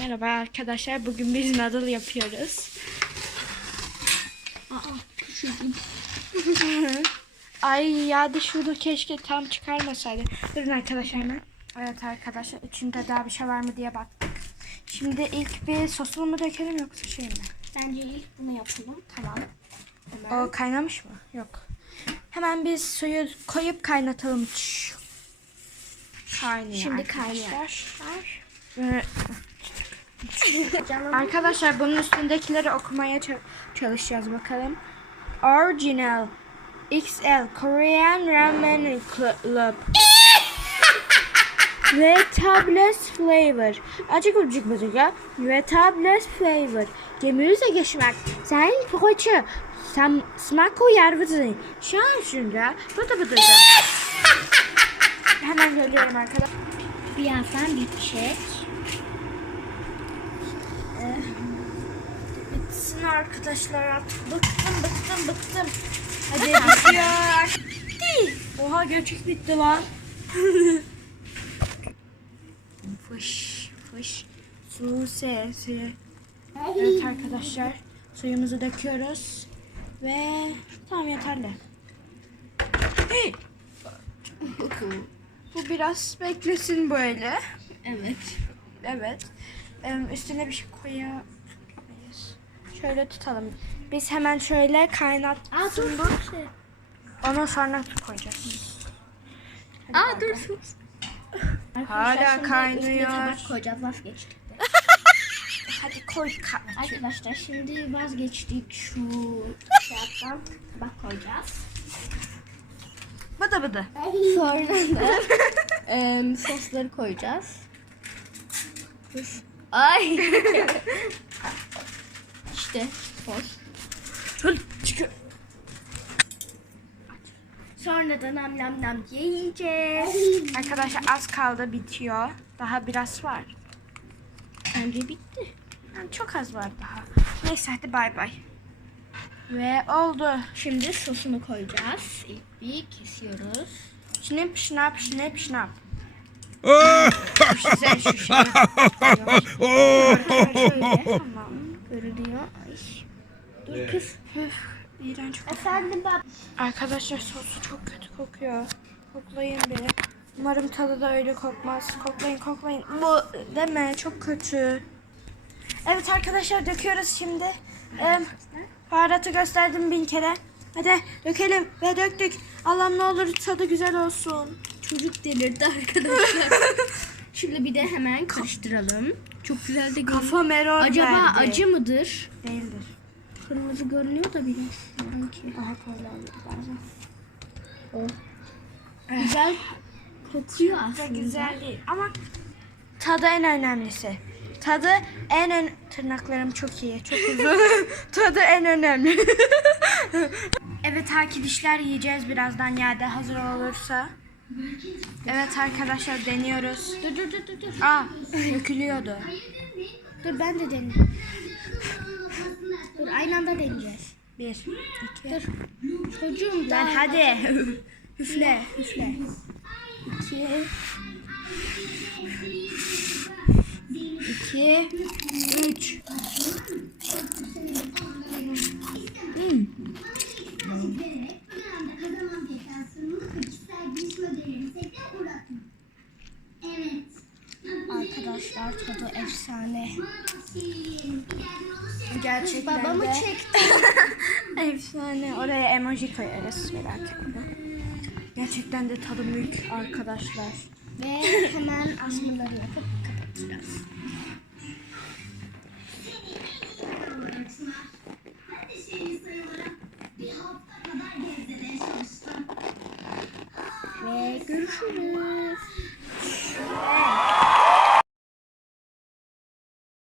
Merhaba arkadaşlar. Bugün biz noodle yapıyoruz. Aa. Ay ya da şunu keşke tam çıkarmasaydı. Durun arkadaşlar hemen. Evet arkadaşlar içinde daha bir şey var mı diye baktık. Şimdi ilk bir sosunu mu dökelim yoksa şey mi? Bence ilk bunu yapalım. Tamam. Hemen. O kaynamış mı? Yok. Hemen biz suyu koyup kaynatalım. Kaynıyor Şimdi arkadaşlar. Ee, Canım. Arkadaşlar bunun üstündekileri okumaya ça- çalışacağız bakalım. Original XL Korean Ramen Club ve tables flavor. Acık ucuk bucuk ya. Ve tables flavor. Gemüse geçmek. Sen poğaça. Sam smaku yargıcı. Şan şunda. Bıdı bıdı. Hemen geliyorum arkadaşlar. Birazdan bitecek. Bitsin arkadaşlar artık. Bıktım bıktım bıktım. Hadi bitiyor. Bitti. Oha gerçek bitti lan. fış fış. Su sesi. Evet arkadaşlar. Suyumuzu döküyoruz. Ve tamam yeterli. Hey! Bu biraz beklesin böyle. Evet. Evet. Üstüne bir şey koyamayız. Şöyle tutalım. Biz hemen şöyle kaynat. Aa dur. Şey. Ondan sonra koyacağız. Hadi Aa bakalım. dur sus. Hala kaynıyor. Tabak koyacağız vazgeçtik. Hadi koy. ka- Arkadaşlar şimdi vazgeçtik şu şeyden tabak koyacağız. Bıdı bıdı. Sonra da em, sosları koyacağız. Dur. Ay. işte sos. Hıl, çıkıyor. Sonra da nam nam nam yiyeceğiz. Arkadaşlar az kaldı bitiyor. Daha biraz var. Bence bitti. Yani çok az var daha. Neyse hadi bay bay. Ve oldu. Şimdi sosunu koyacağız. İlk bir kesiyoruz. Şnip şnap şnip şnap. Güzel şu. Efendim bab. Arkadaşlar sosu çok kötü kokuyor. Koklayın bir. Umarım tadı da öyle kokmaz. Koklayın koklayın. Bu deme çok kötü. Evet arkadaşlar döküyoruz şimdi. Baharatı gösterdim bin kere. Hadi dökelim ve döktük. Allah'ım ne olur tadı güzel olsun. Çocuk delirdi arkadaşlar. Şimdi bir de hemen karıştıralım. Çok güzel de görünüyor. Kafa meron Acaba verdi. acı mıdır? Değildir. Kırmızı görünüyor da biraz sanki. Daha koyulu olması lazım. Güzel kokuyor Da aslında. güzel değil ama tadı en önemlisi. Tadı en ön... Tırnaklarım çok iyi, çok uzun. tadı en önemli. evet arkadaşlar yiyeceğiz birazdan yerde hazır olursa. Evet arkadaşlar deniyoruz. Dur dur dur dur. dur. Aa dökülüyordu. Dur ben de deneyeyim. Dur aynı anda deneyeceğiz. Bir, iki. Dur. Çocuğum Lan hadi. üfle, üfle. İki. İki, üç. Arkadaşlar tadı efsane. Gerçekten Babamı de. çekti. Efsane. Oraya emoji koyarız merak etme. Gerçekten de tadı mülk arkadaşlar. Ve hemen asmaları yapıp kapatacağız. Ve görüşürüz.